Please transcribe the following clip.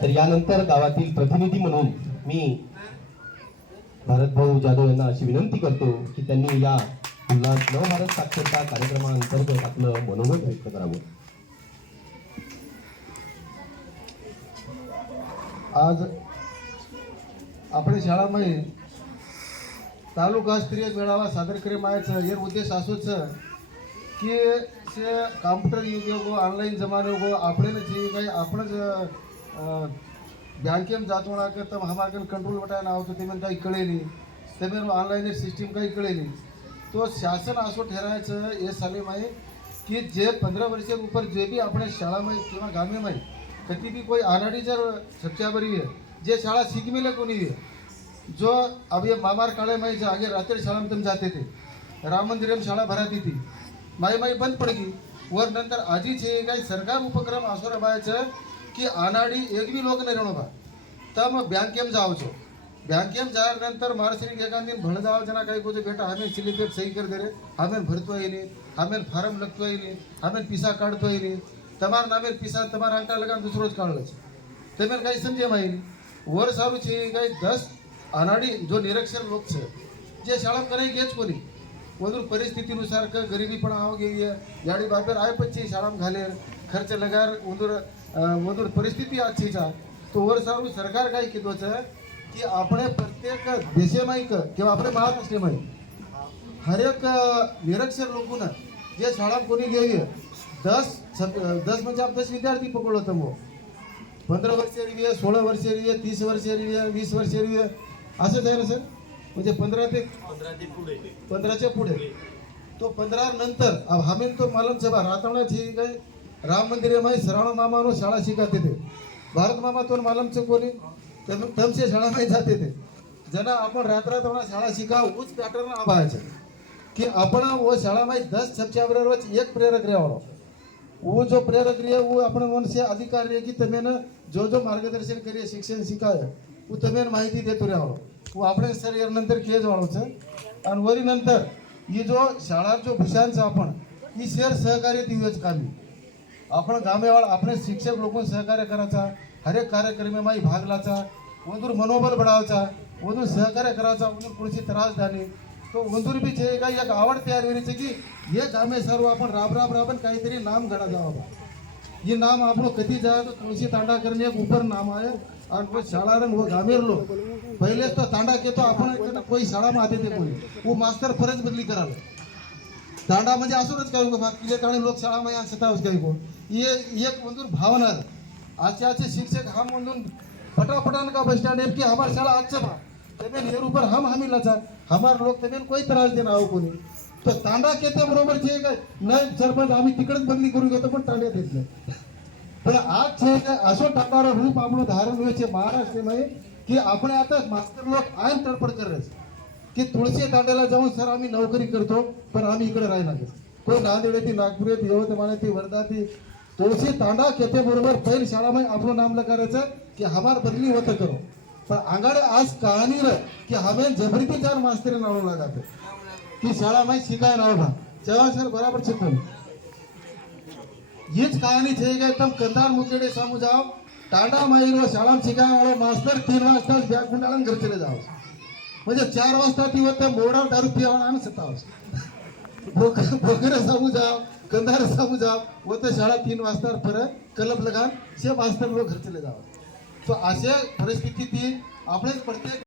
तर यानंतर गावातील प्रतिनिधी म्हणून मी भारतभाऊ जाधव यांना अशी विनंती करतो की त्यांनी या उल्हास नवभारत साक्षरता कार्यक्रमाअंतर्गत आपलं मनोगत व्यक्त करावं आज આપણે શાળામાં તાલુકા સ્તરીય મેળાવા સાદર કરી આવે છે એનો ઉદ્દેશ આશો છે કે છે કમ્પ્યુટર યુગ હોગો ઓનલાઈન જમાનો હોગો આપણે ને જે કંઈ આપણે જ बँकेम जात म्हणा महामार्गाने कंट्रोल वटाय नाव होतं ते काही कळे नाही. ते ऑनलाईन सिस्टीम काही कळे नाही. तो शासन असं ठेरायचं हे साले माही की जे पंधरा वर्षे ऊपर जे बी आपण शाळा माही किंवा गामे माही कधी बी कोई आनाडी जर सच्चाबरी है जे शाळा सीख मिले कोणी है जो अब ये मामार काळे माई जे आगे रात्री शाळा में तुम जाते थे राम मंदिर शाळा भराती थी माई माई बंद पडगी वर नंतर आजी हे काही सरकार उपक्रम असं राबायचं કે આનાડી એક બી લોક નહીં રણોભા તમે બેંક કેમ જાઓ છો બેંક કેમ જાહેરનंतर महाराष्ट्र एकांनी भणदाव जना काही कोते बेटा आम्ही चिली पेप सही कर दे रे आम्ही भरतोय नाही आम्ही फॉर्म लगतोय नाही आम्ही पिसा काढतोय नाही તમારા નામે પીસા તમારા આંટા લગાને દૂસરો જ કાઢો છે તમે કાંઈ સમજે માહિતી વર સારું છે કાંઈ દસ અનાડી જો નિરક્ષર લોક છે જે શાળા કરે કે જ કોની વધુ પરિસ્થિતિ અનુસાર ગરીબી પણ આવો ગઈ છે જાડી બાપેર આવે પછી શાળામાં ઘાલે ખર્ચ લગાર ઉંદર વધુ પરિસ્થિતિ આ છે જા તો વર સારું સરકાર કાંઈ કીધું છે કે આપણે પ્રત્યેક દેશેમાં કે આપણે મહારાષ્ટ્રમાં હરેક નિરક્ષર લોકોને જે શાળા કોની ગઈ છે दस छप- दस म्हणजे आप दस विद्यार्थी पकडलो तमो पंधरा वर्षे रिव्हे सोळा वर्षे रिव्हे तीस वर्षे रिव्हे वीस वर्षे रिव्हे असंच आहे ना सर म्हणजे पंधरा ते पंधराच्या पुढे तो पंधरा नंतर अब हमें तो मालूम છે બા રાતવણા છે કઈ રામ મંદિરેમાં શ્રાવણ મામાનો શાળા શીખાતી હતી ભારત મામા તો માલમ છે કોની તમસે શાળામાં જાતી હતી જેના આપણ રાત્રા તમારા શાળા શીખાવ ઉચ્ચ પેટર્ન આવા છે કે આપણા ઓ શાળામાં દસ સબ્જાવર વચ્ચે એક પ્રેરક રહેવાનો હું જો પ્રેરક રહીએ હું આપણે મનસે અધિકાર રહે કે તમે એને જો જો માર્ગદર્શન કરીએ શિક્ષણ શીખાવે હું તમે માહિતી દેતો રહેવાનો હું આપણે સર યાર નંतर કે જવાનો છે અને વરી નंतर એ જો શાળા જો ભૂષાણ છે આપણ એ શેર સહકારી દિવસ કામી आपण गामेवाड आपले शिक्षक लोक सहकार्य करायचा हरेक माई भाग लाचा वंदूर मनोबल बढावचा वंदूर सहकार्य करायचा वंदूर कोणशी त्रास झाली. तो वंदूर बी जे काही एक आवड तयार व्हायची की हे गामे सर्व आपण राब राब राबन काहीतरी नाम घडा जावा ही नाम आपण कधी जा तो तुळशी तांडा करणे एक उपर नाम आहे. आणि शाळा रंग व गामेर लोक. पहिलेच तो तांडा केतो आपण कोई शाळा माते ते कोणी. वो मास्तर फरज बदली करालो तांडा म्हणजे असूनच काही बाकी? ताणे लोक शाळा मध्ये असतात काही कोण. ये एक मंजूर भावना अच्छे आचे शिक्षक हम मंजूर फटाफटान का बस स्टैंड है कि हमारे साला आज चला तबे नेहरू ऊपर हम हमी लचा हमारे लोग तबे कोई तराज देना हो कोणी तो तांडा केते बरोबर जे का नए सरपंच आम्ही तिकडेच बदली करून घेतो पण तांड्यात येत नाही। पण आज जे काय असं टाकारा रूप आपण धारण व्हायचे महाराष्ट्र नाही की आपण आता मास्तर लोक आयन तडफड करायचं की तुळशी दांड्याला जाऊन सर आम्ही नोकरी करतो पण आम्ही इकडे राहणार कोण नांदेड येते नागपूर येते यवतमाळ येते वर्धा ते तुळशी तांडा केते बरोबर पहली शाळा में आपलं नाम लगायचं की हमार बदली होत करो. पण आंगाडे आज कहाणी की हमे जबरीती चार मास्तर नावू लागत ती शाळा में शिकाय नाव भा. जवान सर बराबर शिकवलं हीच कहाणी छे गए तम कंदार मुकेडे सामू जाव. टाटा माईवर शाळा शिकायवाळो मास्तर तीन वाजता बॅग गुंडाळून घरचे जाव. म्हणजे चार वाजता ती होत मोडा दारू पिवाळा आणि सतावस भोगरे सामू जाव कंधार सामू जाव. तर शाळा तीन वाजता परत कलम लगान शे वाजता लोक घर चले जावं. तो अशा परिस्थितीत आपलेच प्रत्येक